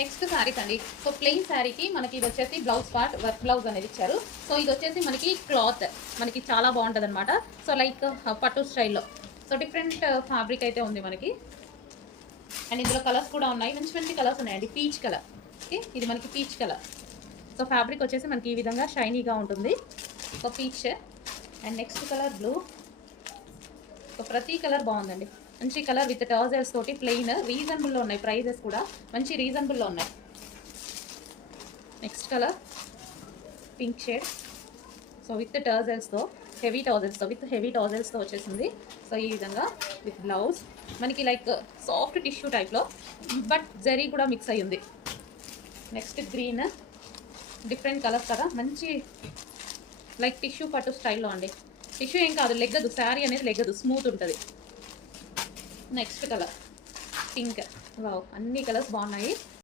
Next saris అండి. So plain శారీకి మనకి ఇది వచ్చేసి బ్లౌజ్ పార్ట్ వర్క్ బ్లౌజ్ అనేది ఇచ్చారు. సో ఇది వచ్చేసి మనకి క్లాత్ మనకి చాలా బాగుంటుంది అనమాట. సో లైక్ పట్టు స్టైల్లో. సో డిఫరెంట్ ఫ్యాబ్రిక్ అయితే ఉంది మనకి. అండ్ ఇందులో కలర్స్ కూడా ఉన్నాయి. మంచి మంచి కలర్స్ ఉన్నాయండి. Peach colour. ఓకే, ఇది మనకి పీచ్ కలర్. సో ఫ్యాబ్రిక్ వచ్చేసి మనకి ఈ విధంగా షైనీగా ఉంటుంది. So peach. And next colour blue. So ప్రతి కలర్ బాగుందండి. మంచి కలర్ విత్ టర్జల్స్ తోటి ప్లెయిన్ రీజనబుల్లో ఉన్నాయి. ప్రైజెస్ కూడా మంచి రీజనబుల్లో ఉన్నాయి. Next colour pink shade. So with టర్జల్స్తో హెవీ టర్జల్స్తో వచ్చేసింది. సో ఈ విధంగా విత్ బ్లౌజ్ మనకి లైక్ సాఫ్ట్ టిష్యూ టైప్లో బట్ జరీ కూడా మిక్స్ అయ్యి ఉంది. Next green. డిఫరెంట్ కలర్స్ కదా, మంచి లైక్ టిష్యూ పట్టు స్టైల్లో అండి. టిష్యూ ఏం కాదు, లెగ్గదు. శారీ అనేది లెగ్గదు, స్మూత్ ఉంటుంది. Next colour pink. వావ్, అన్ని కలర్స్ బాగున్నాయి.